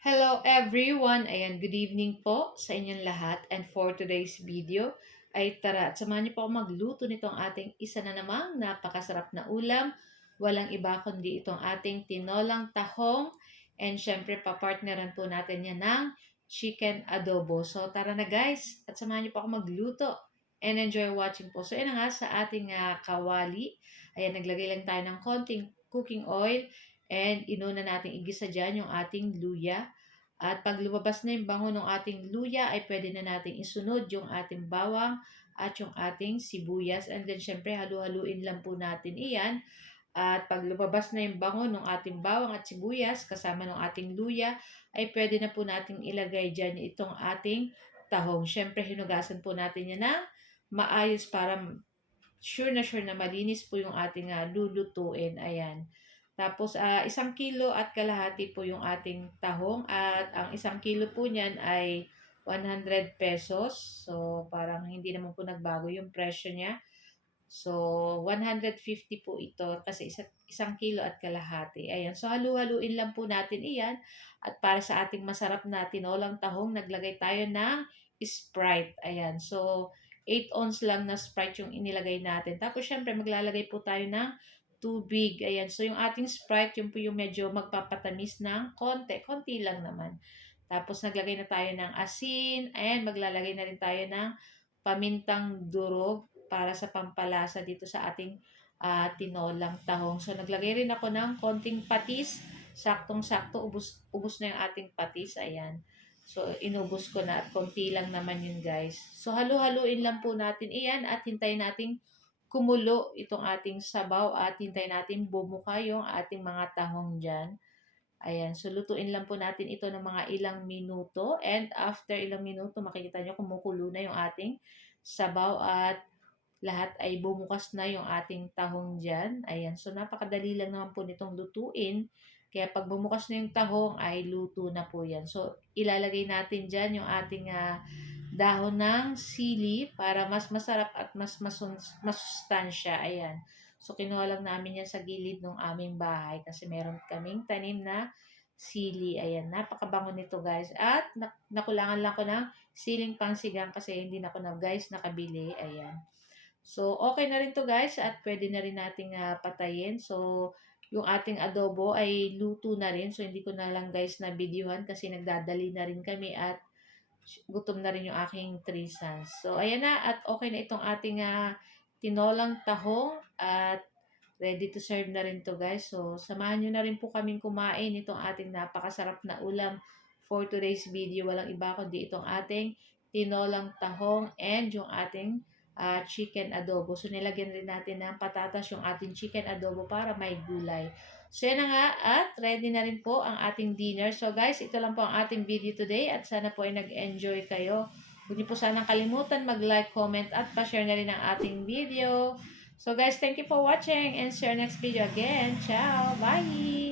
Hello everyone! Ayan, good evening po sa inyong lahat. And for today's video ay tara at samahan niyo po ako magluto nitong ating isa na namang napakasarap na ulam. Walang iba kundi itong ating tinolang tahong. And syempre papartneran po natin yan ng chicken adobo. So tara na guys at samahan niyo po ako magluto. And enjoy watching po. So yun na nga sa ating kawali. Ayan, naglagay lang tayo ng konting cooking oil. And inuna natin igisa dyan yung ating luya. At pag lumabas na yung bango ng ating luya, ay pwede na natin isunod yung ating bawang at yung ating sibuyas. And then syempre halu-haluin lang po natin iyan. At pag lumabas na yung bango ng ating bawang at sibuyas kasama ng ating luya, ay pwede na po natin ilagay dyan itong ating tahong. Syempre hinugasan po natin yan na maayos para sure na malinis po yung ating lulutuin. Ayan. Tapos, 1 kilo at kalahati po yung ating tahong at ang 1 kilo po niyan ay 100 pesos. So, parang hindi naman po nagbago yung presyo niya. So, 150 po ito kasi 1 kilo at kalahati. Ayan. So, halu-haluin lang po natin iyan. At para sa ating masarap na tinolang tahong, naglagay tayo ng Sprite. Ayan. So, 8 ounce lang na Sprite yung inilagay natin. Tapos, syempre, maglalagay po tayo ng tubig. Ayan. So, yung ating Sprite, yung po yung medyo magpapatamis ng konti. Konti lang naman. Tapos, naglagay na tayo ng asin. Ayan, maglalagay na rin tayo ng pamintang durog para sa pampalasa dito sa ating tinolang tahong. So, naglagay rin ako ng konting patis. Saktong-sakto, ubos na yung ating patis. Ayan. So, inubos ko na at konti lang naman yun guys. So, halu-haluin lang po natin iyan at hintayin nating kumulo itong ating sabaw at hintayin natin bumuka yung ating mga tahong dyan. Ayan, so lutuin lang po natin ito ng mga ilang minuto and after ilang minuto makikita nyo kumukulo na yung ating sabaw at lahat ay bumukas na yung ating tahong dyan. Ayan, so napakadali lang naman po nitong lutuin. Kaya pag bumukas na yung tahong ay luto na po yan. So ilalagay natin dyan yung ating dahon ng sili para mas masarap at masustansya. Ayan. So, kinuha lang namin yan sa gilid ng aming bahay kasi meron kaming tanim na sili. Ayan, napakabango nito guys. At nakulangan lang ko ng siling pangsigang kasi hindi na ako na guys nakabili. Ayan. So, okay na rin to guys at pwede na rin nating patayin. So, yung ating adobo ay luto na rin. So, hindi ko na lang guys na videohan kasi nagdadali na rin kami at gutom na rin yung aking 3 sons. So, ayan na at okay na itong ating tinolang tahong at ready to serve na rin to guys. So, samahan nyo na rin po kaming kumain itong ating napakasarap na ulam for today's video. Walang iba kundi itong ating tinolang tahong and yung ating chicken adobo. So, nilagyan rin natin ng patatas yung ating chicken adobo para may gulay. So, yan na nga at ready na rin po ang ating dinner. So, guys, ito lang po ang ating video today at sana po ay nag-enjoy kayo. Huwag niyo po sanang kalimutan mag-like, comment at pa-share na rin ang ating video. So, guys, thank you for watching and see you next video again. Ciao! Bye!